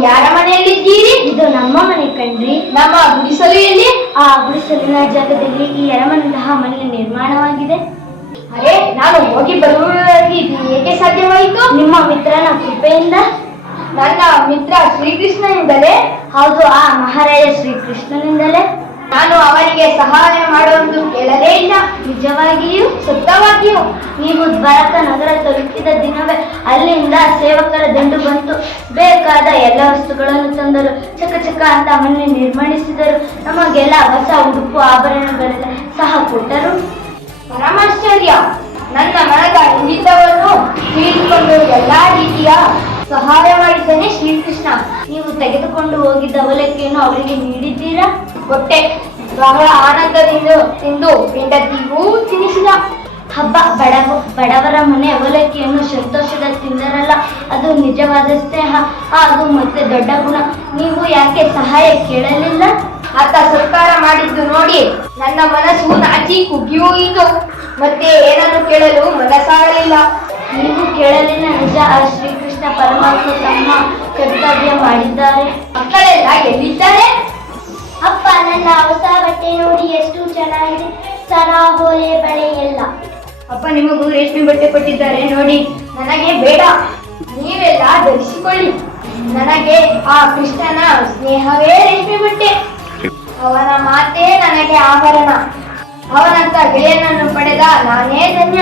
ಯಾರ ಮನೆಯಲ್ಲಿದ್ದೀರಿ ಇದು ನಮ್ಮ ಮನೆ ಕಣ್ರಿ. ನಮ್ಮ ಗುಡಿಸಲು ಎಲ್ಲಿ ಆ ಗುಡಿಸಲಿನ ಜಾಗದಲ್ಲಿ ಈ ಅರಮನೆಯಂತಹ ಮನೆ ನಿರ್ಮಾಣವಾಗಿದೆ. ಅರೆ, ನಾನು ಹೋಗಿ ಬರುವುದಾಗಿ ಇದು ಏಕೆ ಸಾಧ್ಯವಾಯಿತು? ನಿಮ್ಮ ಮಿತ್ರನ ಕೃಪೆಯಿಂದ? ನನ್ನ ಮಿತ್ರ ಶ್ರೀಕೃಷ್ಣನಿಂದಲೇ? ಹೌದು, ಆ ಮಹಾರಾಜ ಶ್ರೀಕೃಷ್ಣನಿಂದಲೇ. ನಾನು ಅವನಿಗೆ ಸಹಾಯ ಮಾಡುವುದು ಕೇಳಲೇ ಇಲ್ಲ. ನಿಜವಾಗಿಯೂ ಸತ್ಯವಾಗಿಯೂ ನೀವು ದ್ವಾರಕ ನಗರ ತಲುಪಿದ ದಿನವೇ ಅಲ್ಲಿಂದ ಸೇವಕರ ದಂಡು ಬಂತು. ಬೇಕಾದ ಎಲ್ಲ ವಸ್ತುಗಳನ್ನು ತಂದರು. ಚಕ ಚಕ ಅಂತ ಮನೆ ನಿರ್ಮಾಣಿಸಿದರು. ನಮಗೆಲ್ಲ ಹೊಸ ಉಡುಪು ಆಭರಣಗಳೆಲ್ಲ ಸಹ ಕೊಟ್ಟರು. ಪರಮಾಶ್ಚರ್ಯ. ನನ್ನ ಮನದ ಇಂಗಿತವನ್ನು ತಿಳಿದುಕೊಂಡು ಎಲ್ಲಾ ರೀತಿಯ ಸಹಾಯ ಮಾಡಿದ್ದಾನೆ ಶ್ರೀಕೃಷ್ಣ. ನೀವು ತೆಗೆದುಕೊಂಡು ಹೋಗಿದ್ದ ಅವಲಕ್ಕಿಯನ್ನು ಅವರಿಗೆ ನೀಡಿದ್ದೀರಾ? ಕೊಟ್ಟೆ ಬಹಳ ಆನಂದದಿಂದ ತಿಂದು ಹೆಂಡತಿಗೂ ತಿನ್ನಿಸಿದ ಹಬ್ಬ ಬಡವ ಬಡವರ ಮನೆ ಅವಲಕ್ಕಿಯನ್ನು ಸಂತೋಷದ ತಿಂದರಲ್ಲ. ಅದು ನಿಜವಾದ ಸ್ನೇಹ. ಅದು ಮತ್ತೆ ದೊಡ್ಡ ಗುಣ. ನೀವು ಯಾಕೆ ಸಹಾಯ ಕೇಳಲಿಲ್ಲ? ಆತ ಸತ್ಕಾರ ಮಾಡಿದ್ದು ನೋಡಿ. ನನ್ನ ಮನಸ್ಸು ನಾಚಿ ಕುಗ್ಗಿ ಹೋಯಿತು ಮತ್ತೆ ಏನನ್ನು ಕೇಳಲು ಮನಸ್ಸಾಗಲಿಲ್ಲ. ನೀವು ಕೇಳಲಿಲ್ಲ ನಿಜ. ಆ ಶ್ರೀಕೃಷ್ಣ ಪರಮಾತ್ಮ ತಮ್ಮ ಕರ್ತವ್ಯ ಮಾಡಿದ್ದಾರೆ. ಮಕ್ಕಳೆಲ್ಲ ಎಲ್ಲಿದ್ದಾರೆ? ಅಪ್ಪ ನನ್ನ ನೋಡಿ ಎಷ್ಟು ಚೆನ್ನಾಗಿದೆ? ಸರ ಹೋಲೆ ಬಳೆ ಎಲ್ಲ ಅಪ್ಪ, ನಿಮಗೂ ರೇಷ್ಮೆ ಬಟ್ಟೆ ಕೊಟ್ಟಿದ್ದಾರೆ. ನೋಡಿ, ನನಗೆ ಬೇಡ. ನೀವೆಲ್ಲ ಧರಿಸಿಕೊಳ್ಳಿ. ನನಗೆ ಆ ಕೃಷ್ಣನ ಸ್ನೇಹವೇ ರೇಷ್ಮೆ ಬಟ್ಟೆ. ಅವನ ಮಾತೇ ನನಗೆ ಆಭರಣ. ಅವನಂತ ಗೆಳೆಯನನ್ನು ಪಡೆದ ನಾನೇ ಧನ್ಯ.